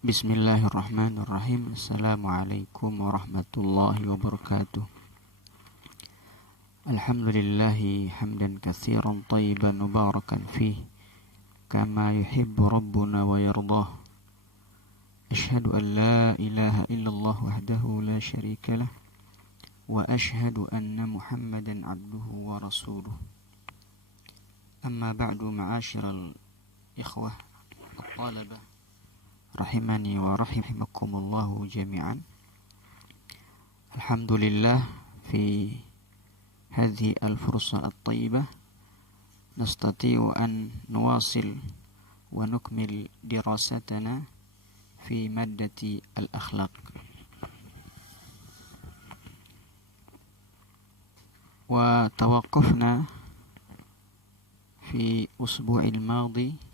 Bismillahirrahmanirrahim. Assalamualaikum warahmatullahi wabarakatuh. Alhamdulillahi hamdan katsiran tayyiban mubarakan fih kama yuhibbu rabbuna wa yardah. Ashhadu an la ilaha illallah wahdahu la syarika lah wa ashhadu anna Muhammadan abduhu wa rasuluh. Amma ba'du, ma'asyiral ikhwah at-talabah rahimani wa rahimakumullahu jami'an. Alhamdulillah, fi hadhihi al-fursa at-tayyibah nastati'u an nuwasil wa nukmil dirasatana fi maddati al-akhlaq. Wa tawaqqafna fi usbu'il madi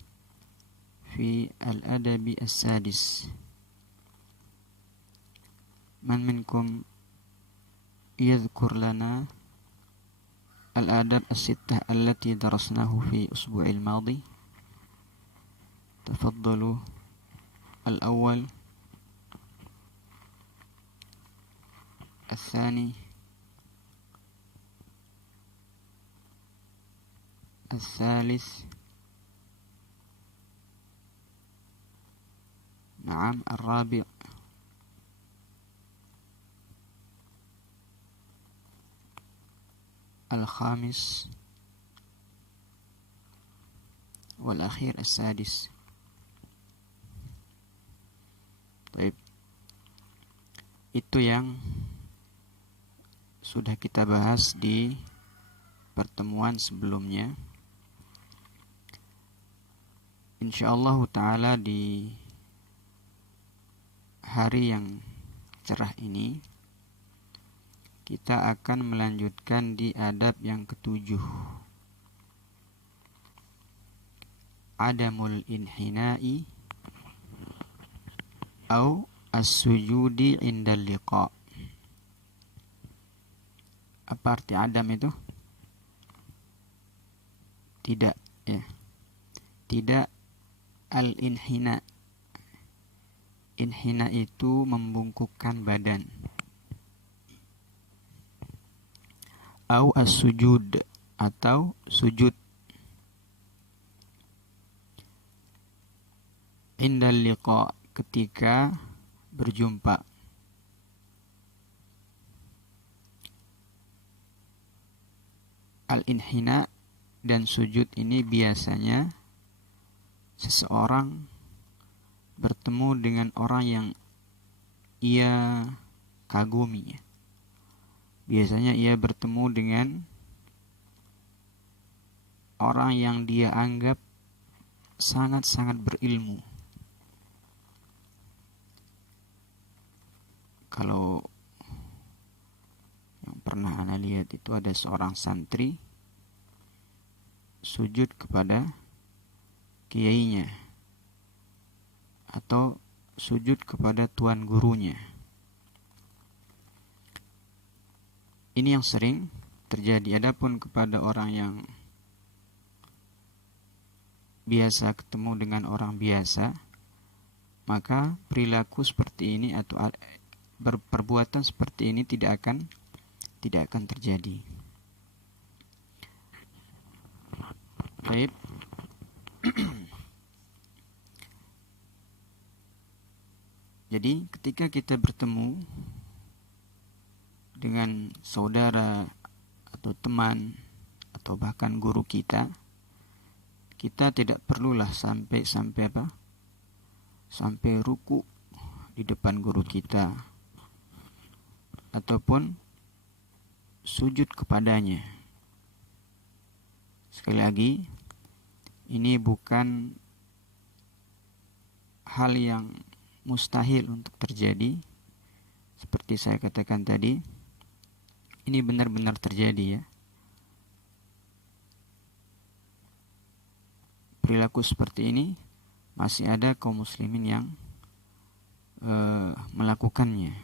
في الأدب السادس. من منكم يذكر لنا الآداب الستة التي درسناه في الأسبوع الماضي؟ تفضلوا. الأول، الثاني، الثالث، نعم، الرابع، الخامس، والأخير السادس. Baik. Itu yang sudah kita bahas di pertemuan sebelumnya. Insyaallah ta'ala di hari yang cerah ini kita akan melanjutkan di adab yang ketujuh, adamul inhina'i au as-sujudi indal liqa. Apa arti adam itu? Tidak, ya. Tidak al-inhina. Inhina itu membungkukkan badan. Au as-sujud, atau sujud. Indal liqa, ketika berjumpa. Al-inhina dan sujud ini biasanya seseorang bertemu dengan orang yang ia kagumi. Biasanya ia bertemu dengan orang yang dia anggap sangat-sangat berilmu. Kalau yang pernah Anda lihat itu ada seorang santri sujud kepada kiainya atau sujud kepada tuan gurunya. Ini yang sering terjadi. Adapun kepada orang yang biasa ketemu dengan orang biasa, maka perilaku seperti ini atau perbuatan seperti ini tidak akan terjadi. Baik. Jadi ketika kita bertemu dengan saudara atau teman atau bahkan guru kita, kita tidak perlulah sampai apa? Sampai ruku di depan guru kita ataupun sujud kepadanya. Sekali lagi, ini bukan hal yang mustahil untuk terjadi. Seperti saya katakan tadi, ini benar-benar terjadi, ya. Perilaku seperti ini masih ada kaum muslimin yang melakukannya.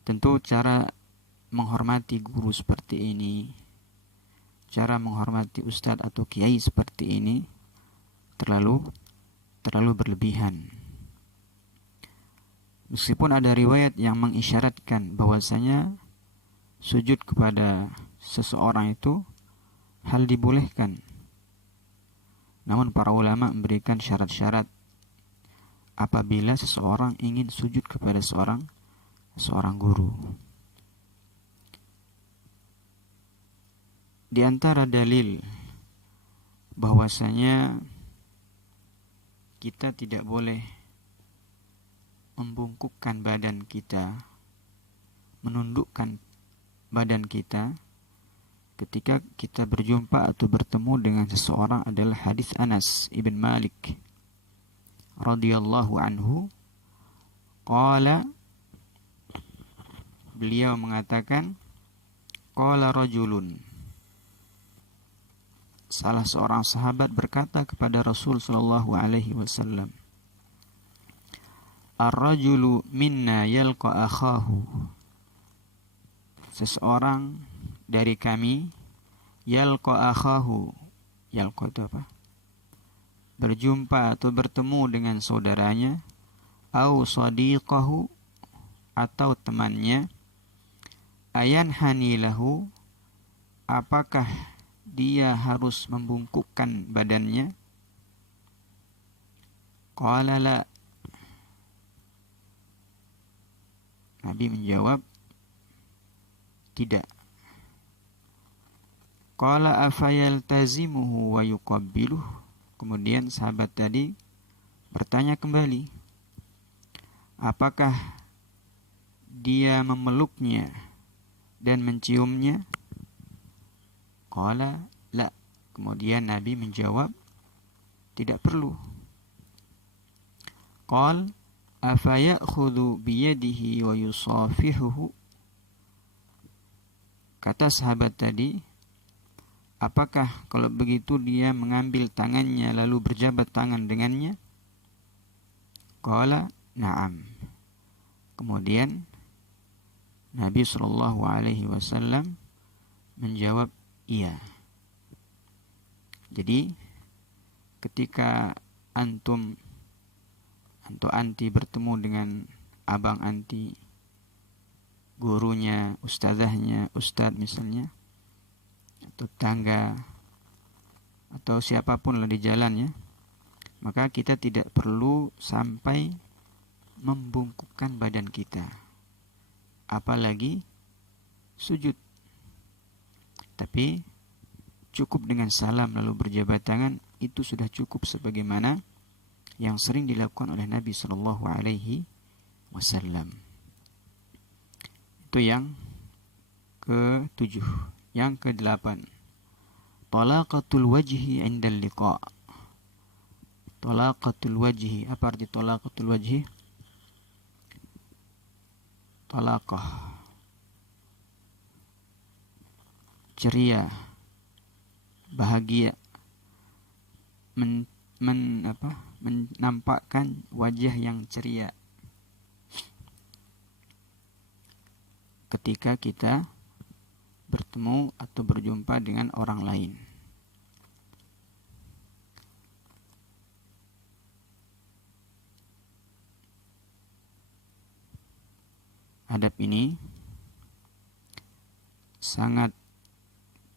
Tentu cara menghormati guru seperti ini, cara menghormati ustadz atau kiai seperti ini terlalu terlalu berlebihan. Meskipun ada riwayat yang mengisyaratkan bahwasanya sujud kepada seseorang itu hal dibolehkan, namun para ulama memberikan syarat-syarat apabila seseorang ingin sujud kepada seorang guru. Di antara dalil bahwasanya kita tidak boleh membungkukkan badan kita, menundukkan badan kita ketika kita berjumpa atau bertemu dengan seseorang adalah hadis Anas ibn Malik radhiyallahu anhu. Qala, beliau mengatakan, qala rajulun, salah seorang sahabat berkata kepada Rasul sallallahu alaihi wasallam, ar-rajulu minna yalqa akhahu, seseorang dari kami yalqa akhahu, yalqa itu apa? Berjumpa atau bertemu dengan saudaranya, au sadiqahu, atau temannya, ayanhani lahu, apakah dia harus membungkukkan badannya? Qala la, Nabi menjawab, tidak. Qala afayaltazimuhu wa yuqabbiluh, kemudian sahabat tadi bertanya kembali, apakah dia memeluknya dan menciumnya? Qala la, kemudian Nabi menjawab, tidak perlu. Qal afaya'khudhu biyadihi wa yusafihuhu, kata sahabat tadi, apakah kalau begitu dia mengambil tangannya lalu berjabat tangan dengannya? Qala na'am, kemudian Nabi sallallahu alaihi wasallam menjawab iya. Jadi ketika antum atau anti bertemu dengan abang anti, gurunya, ustazahnya, ustadz misalnya, atau tangga, atau siapapun lah di jalan ya, maka kita tidak perlu sampai membungkukkan badan kita, apalagi sujud. Tapi cukup dengan salam lalu berjabat tangan, itu sudah cukup sebagaimana yang sering dilakukan oleh Nabi sallallahu alaihi wasallam. Itu yang ke-7. Yang ke-8, talaqatul wajhi 'indal liqa. Talaqatul wajhi, apa arti talaqatul wajhi? Talaqah, ceria, bahagia, menampakkan wajah yang ceria ketika kita bertemu atau berjumpa dengan orang lain. Adab ini sangat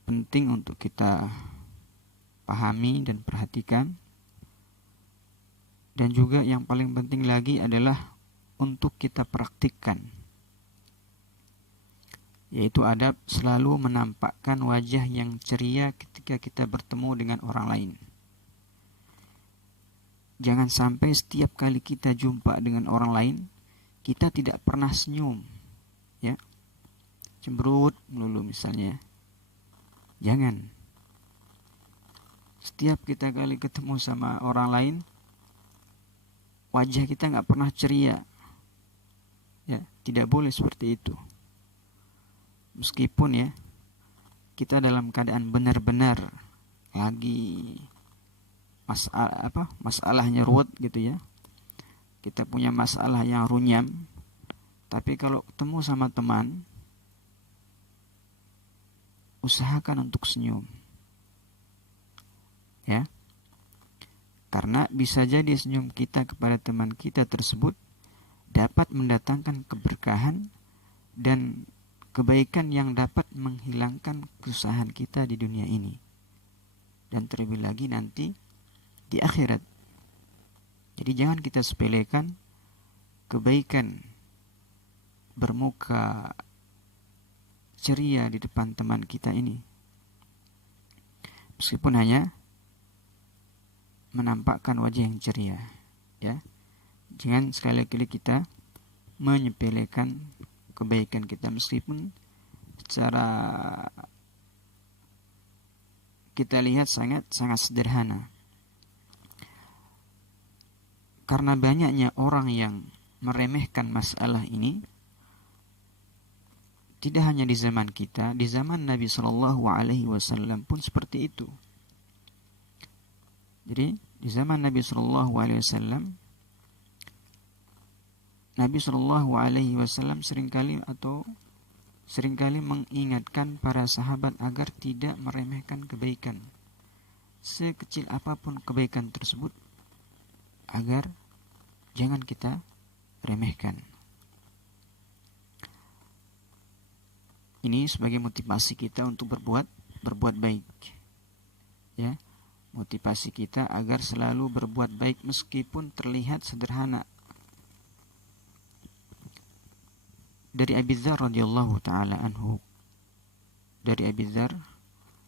penting untuk kita pahami dan perhatikan, dan juga yang paling penting lagi adalah untuk kita praktikkan, yaitu adab selalu menampakkan wajah yang ceria ketika kita bertemu dengan orang lain. Jangan sampai setiap kali kita jumpa dengan orang lain kita tidak pernah senyum, ya, cemberut melulu misalnya. Jangan. Setiap kita kali ketemu sama orang lain, wajah kita nggak pernah ceria, ya, tidak boleh seperti itu. Meskipun ya kita dalam keadaan benar-benar lagi masalahnya ruwet gitu ya, kita punya masalah yang runyam, tapi kalau ketemu sama teman, usahakan untuk senyum, ya. Karena bisa jadi senyum kita kepada teman kita tersebut dapat mendatangkan keberkahan dan kebaikan yang dapat menghilangkan kesusahan kita di dunia ini. Dan terlebih lagi nanti di akhirat. Jadi jangan kita sepelekan kebaikan bermuka ceria di depan teman kita ini. Meskipun hanya menampakkan wajah yang ceria, ya. Jangan sekali-kali kita menyepelekan kebaikan kita meskipun secara kita lihat sangat sederhana. Karena banyaknya orang yang meremehkan masalah ini, tidak hanya di zaman kita, di zaman Nabi Shallallahu Alaihi Wasallam pun seperti itu. Jadi di zaman Nabi Shallallahu Alaihi Wasallam, Nabi Shallallahu Alaihi Wasallam seringkali mengingatkan para sahabat agar tidak meremehkan kebaikan, sekecil apapun kebaikan tersebut, agar jangan kita remehkan. Ini sebagai motivasi kita untuk berbuat baik, ya. Motivasi kita agar selalu berbuat baik meskipun terlihat sederhana. Dari Abi Dzar radhiyallahu taala anhu, dari Abi Dzar,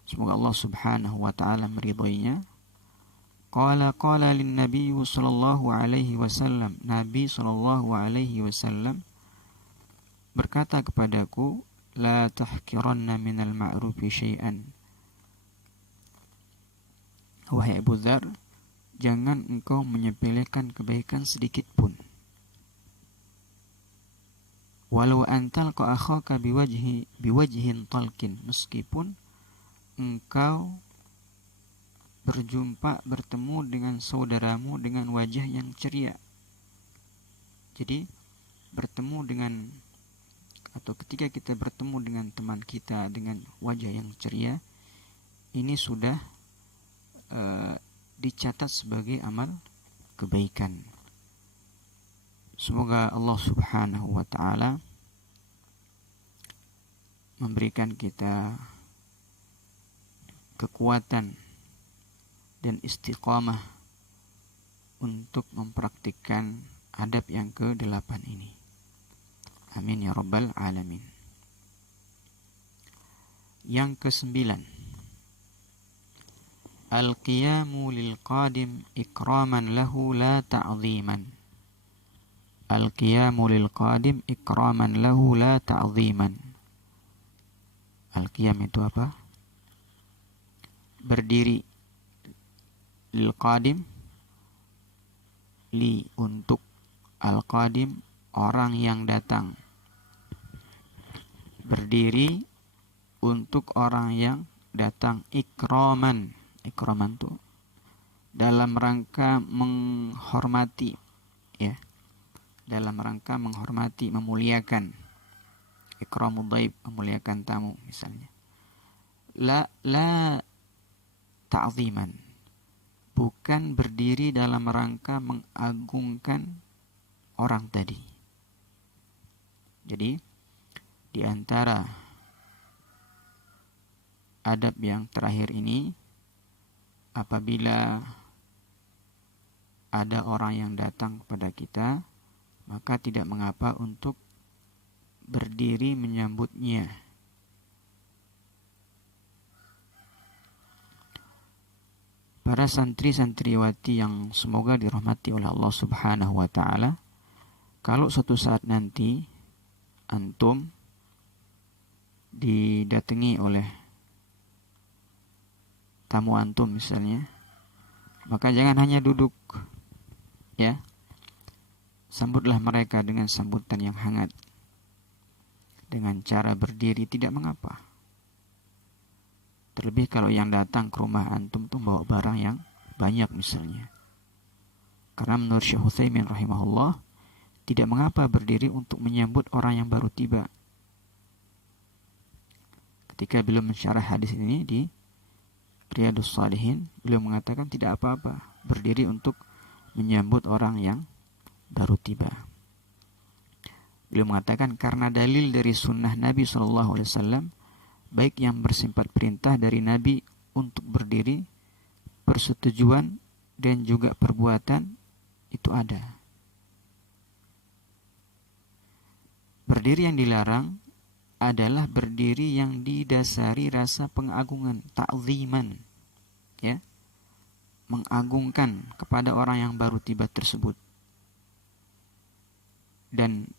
semoga Allah Subhanahu wa taala meridhoinya, qala lin Nabi sallallahu alaihi wasallam, Nabi sallallahu alaihi wasallam berkata kepadaku, la tahkiranna minal ma'rufi syai'an. Wahai Abu Dzar, jangan engkau menyepelekan kebaikan sedikit pun. Walau antal ka akhaka biwajhin talqin, meskipun engkau bertemu dengan saudaramu dengan wajah yang ceria. Jadi ketika kita bertemu dengan teman kita dengan wajah yang ceria, ini sudah dicatat sebagai amal kebaikan. Semoga Allah Subhanahu wa taala memberikan kita kekuatan dan istiqamah untuk mempraktikkan adab yang ke-8 ini. Amin ya rabbal alamin. Yang ke-9, al-qiyamu lil qadim ikraman lahu la ta'ziman. Al-qiyamu lil qadim ikraman lahu la ta'ziman. Al-qiyam itu apa? Berdiri, lil qadim, li untuk, al-qadim orang yang datang. Berdiri untuk orang yang datang, ikraman. Ikraman itu dalam rangka menghormati, ya. Dalam rangka menghormati, memuliakan. Ikramul dhaif, memuliakan tamu misalnya. La ta'ziman, bukan berdiri dalam rangka mengagungkan orang tadi. Jadi di antara adab yang terakhir ini, apabila ada orang yang datang kepada kita, maka tidak mengapa untuk berdiri menyambutnya. Para santri-santriwati yang semoga dirahmati oleh Allah Subhanahu wa taala, kalau suatu saat nanti antum didatangi oleh tamu antum misalnya, maka jangan hanya duduk, ya. Sambutlah mereka dengan sambutan yang hangat, dengan cara berdiri, tidak mengapa. Terlebih kalau yang datang ke rumah antum tuh bawa barang yang banyak misalnya. Karena menurut Syekh Utsaimin rahimahullah, tidak mengapa berdiri untuk menyambut orang yang baru tiba. Ketika beliau mensyarah hadis ini di Riyadhus Shalihin, beliau mengatakan tidak apa-apa berdiri untuk menyambut orang yang baru tiba. Beliau mengatakan karena dalil dari sunnah Nabi SAW, baik yang bersifat perintah dari Nabi untuk berdiri, persetujuan dan juga perbuatan itu ada. Berdiri yang dilarang adalah berdiri yang didasari rasa pengagungan, ta'ziman, ya, mengagungkan kepada orang yang baru tiba tersebut. Dan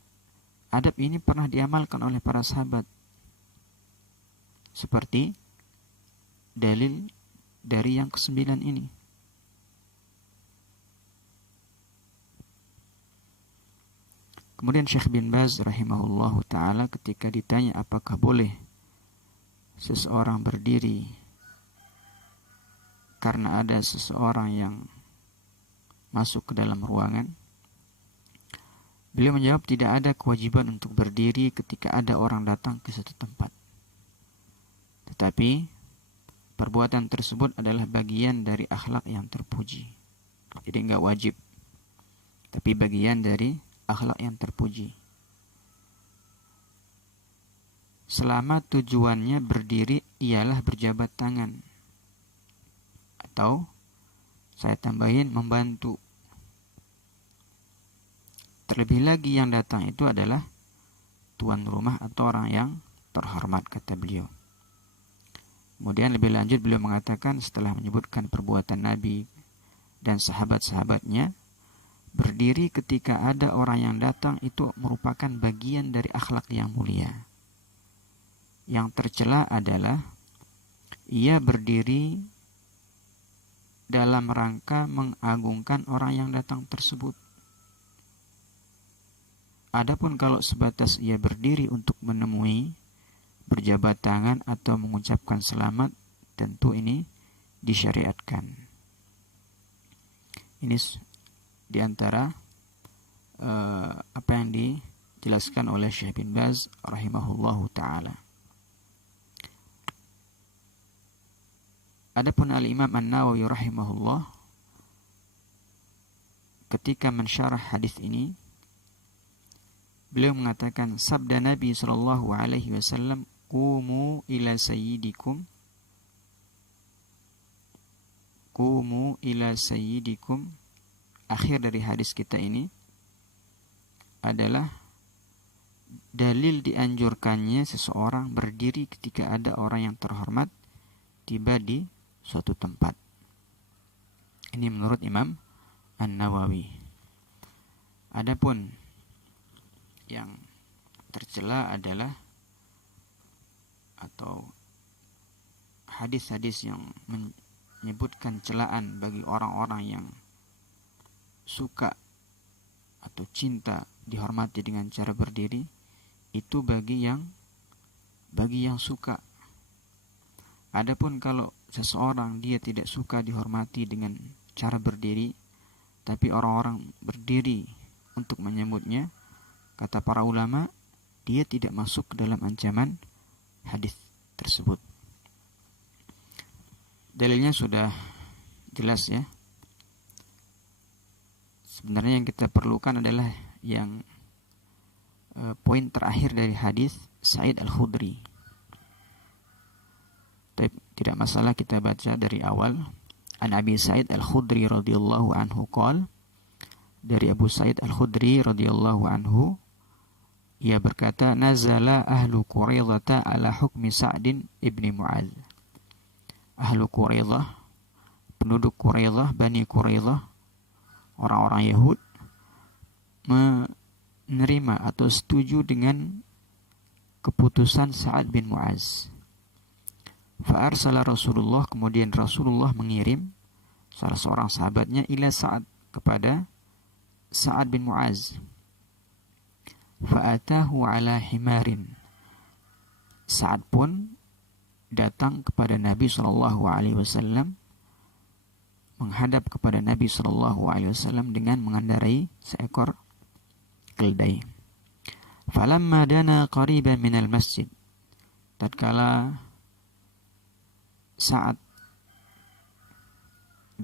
adab ini pernah diamalkan oleh para sahabat, seperti dalil dari yang ke-9 ini. Kemudian Syekh bin Baz rahimahullahu ta'ala ketika ditanya apakah boleh seseorang berdiri karena ada seseorang yang masuk ke dalam ruangan, beliau menjawab tidak ada kewajiban untuk berdiri ketika ada orang datang ke satu tempat. Tetapi perbuatan tersebut adalah bagian dari akhlak yang terpuji. Jadi enggak wajib, tapi bagian dari akhlak yang terpuji. Selama tujuannya berdiri ialah berjabat tangan, atau saya tambahin membantu. Terlebih lagi yang datang itu adalah tuan rumah atau orang yang terhormat, kata beliau. Kemudian lebih lanjut beliau mengatakan setelah menyebutkan perbuatan Nabi dan sahabat-sahabatnya, berdiri ketika ada orang yang datang itu merupakan bagian dari akhlak yang mulia. Yang tercela adalah ia berdiri dalam rangka mengagungkan orang yang datang tersebut. Adapun kalau sebatas ia berdiri untuk menemui, berjabat tangan atau mengucapkan selamat, tentu ini disyariatkan. Ini di antara apa yang dijelaskan oleh Syekh bin Baz rahimahullahu ta'ala. Adapun Al-Imam An-Nawawi rahimahullah ketika mensyarah hadis ini, beliau mengatakan sabda Nabi sallallahu alaihi wasallam, "Qumu ila sayyidikum." Qumu ila sayyidikum. Akhir dari hadis kita ini adalah dalil dianjurkannya seseorang berdiri ketika ada orang yang terhormat tiba di suatu tempat. Ini menurut Imam An-Nawawi. Adapun yang tercela adalah atau hadis-hadis yang menyebutkan celaan bagi orang-orang yang suka atau cinta dihormati dengan cara berdiri, itu bagi yang suka. Adapun kalau seseorang dia tidak suka dihormati dengan cara berdiri, tapi orang-orang berdiri untuk menyambutnya, kata para ulama, dia tidak masuk ke dalam ancaman hadis tersebut. Dalilnya sudah jelas ya. Sebenarnya yang kita perlukan adalah yang poin terakhir dari hadis Sa'id Al-Khudri. Tidak masalah kita baca dari awal. An Abi Sa'id Al-Khudri radhiyallahu anhu qala, dari Abu Sa'id Al-Khudri radhiyallahu anhu, ia berkata, nazala ahlu Quraidah ala hukmi Sa'din ibni Mu'adz. Ahlu Quraidah, penduduk Quraidah, Bani Quraidah, orang-orang Yahud, menerima atau setuju dengan keputusan Sa'ad bin Mu'adz. Fa'arsala Rasulullah, kemudian Rasulullah mengirim salah seorang sahabatnya ila Sa'ad, kepada Sa'ad bin Mu'adz. Fa'atahu ala himarin. Sa'ad pun datang kepada Nabi SAW, menghadap kepada Nabi SAW dengan mengendarai seekor keledai. Falamma dana qariban minal masjid. Tatkala Sa'ad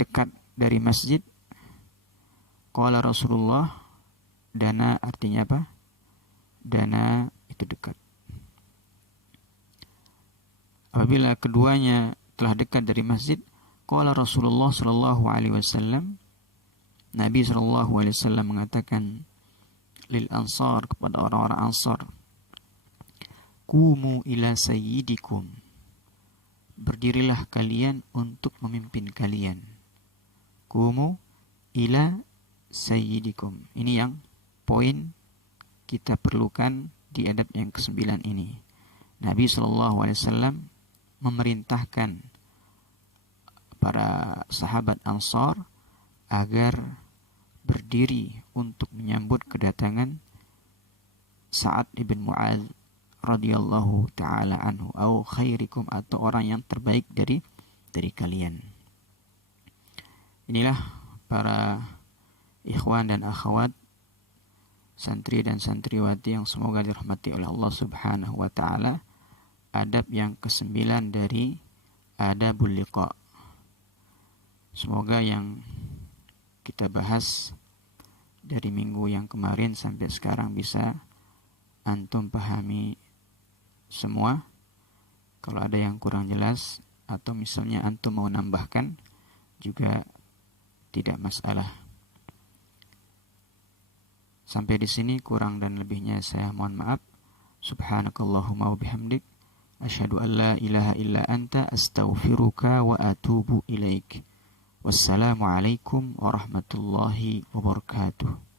dekat dari masjid. Qala Rasulullah, dana artinya apa? Dana itu dekat. Apabila keduanya telah dekat dari masjid, qala Rasulullah sallallahu alaihi wasallam, Nabi sallallahu alaihi wasallam mengatakan lil ansar, kepada orang-orang Ansar, kumu ila sayyidikum, berdirilah kalian untuk memimpin kalian. Kumu ila sayyidikum. Ini yang poin kita perlukan di adab yang ke-9 ini. Nabi SAW memerintahkan para sahabat Ansar agar berdiri untuk menyambut kedatangan Sa'ad ibn Mu'adz radhiyallahu ta'ala anhu, au khairikum, atau orang yang terbaik dari kalian. Inilah para ikhwan dan akhwat, santri dan santriwati yang semoga dirahmati oleh Allah Subhanahu wa taala, adab yang ke-9 dari adabul liqa. Semoga yang kita bahas dari minggu yang kemarin sampai sekarang bisa antum pahami semua. Kalau ada yang kurang jelas atau misalnya antum mau nambahkan juga tidak masalah. Sampai di sini kurang dan lebihnya saya mohon maaf. Subhanakallahumma wa bihamdik, asyhadu an la ilaha illa anta, astaghfiruka wa atubu ilaik. Wassalamualaikum warahmatullahi wabarakatuh.